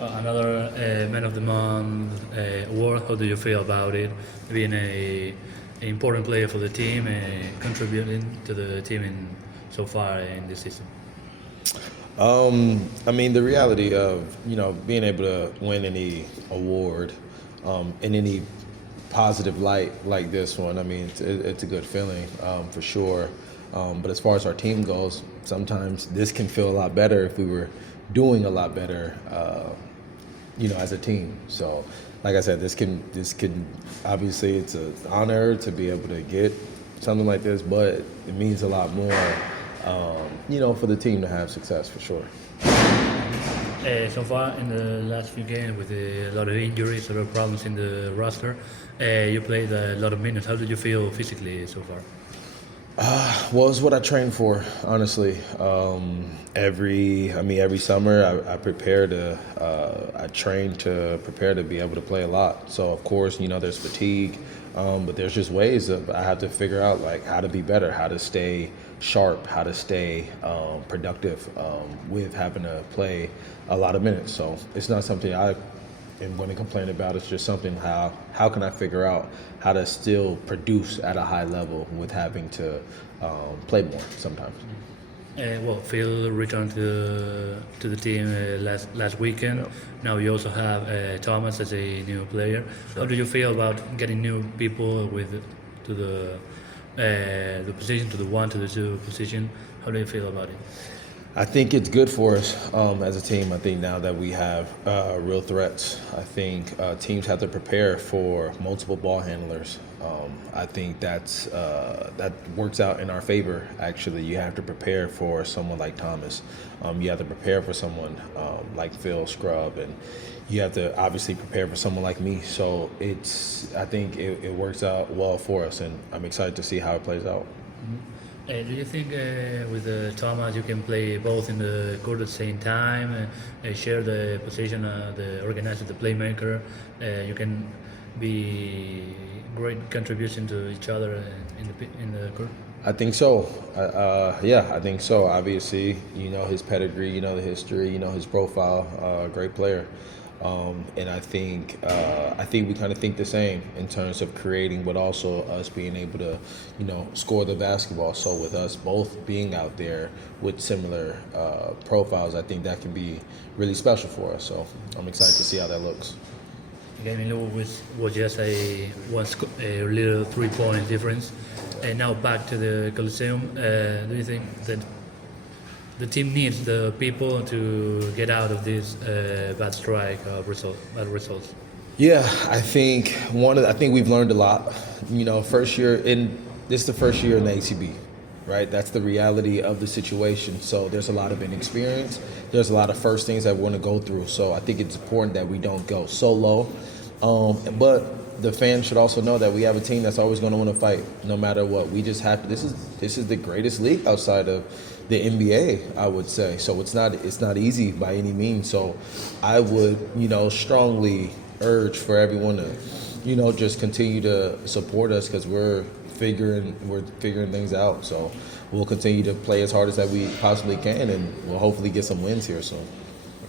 Another Man of the Month award. How do you feel about it? Being an important player for the team, contributing to the team so far in this season. I mean, the reality of being able to win any award in any positive light like this one, I mean, it's a good feeling for sure. But as far as our team goes, sometimes this can feel a lot better if we were doing a lot better, as a team. So, like I said, this can obviously it's an honor to be able to get something like this, but it means a lot more, for the team to have success for sure. So far in the last few games with a lot of injuries, a lot of problems in the roster, you played a lot of minutes. How did you feel physically so far? Well, it's what I train for, honestly. Every summer I train to prepare to be able to play a lot. So of course, there's fatigue, but there's just ways I have to figure out like how to be better, how to stay sharp, how to stay productive with having to play a lot of minutes. So it's not something I am going to complain about. It's just something how can I figure out how to still produce at a high level with having to play more sometimes. Phil returned to the team last weekend. Yep. Now you also have Thomas as a new player. Sure. How do you feel about getting new people to the position, to the 1, to the 2 position? How do you feel about it? I think it's good for us as a team. I think now that we have real threats, I think teams have to prepare for multiple ball handlers. I think that works out in our favor, actually. You have to prepare for someone like Thomas. You have to prepare for someone like Phil Scrub, and you have to obviously prepare for someone like me. So I think it works out well for us, and I'm excited to see how it plays out. Mm-hmm. Do you think with Thomas you can play both in the court at the same time, share the position, the organizer, the playmaker? You can be great contribution to each other in the court? I think so. I think so. Obviously, his pedigree, the history, his profile, great player. And I think we kind of think the same in terms of creating, but also us being able to, score the basketball. So with us both being out there with similar profiles, I think that can be really special for us. So I'm excited to see how that looks. The game was just a little 3-point difference, and now back to the Coliseum. Do you think that the team needs the people to get out of this bad results? Yeah, I think we've learned a lot. This is the first year in the ACB, right? That's the reality of the situation. So there's a lot of inexperience. There's a lot of first things that we want to go through. So I think it's important that we don't go so low. But the fans should also know that we have a team that's always going to want to fight, no matter what. We just have to. This is the greatest league outside of the NBA, I would say. So it's not easy by any means. So I would, strongly urge for everyone to, just continue to support us because we're figuring things out. So we'll continue to play as hard as that we possibly can, and we'll hopefully get some wins here soon.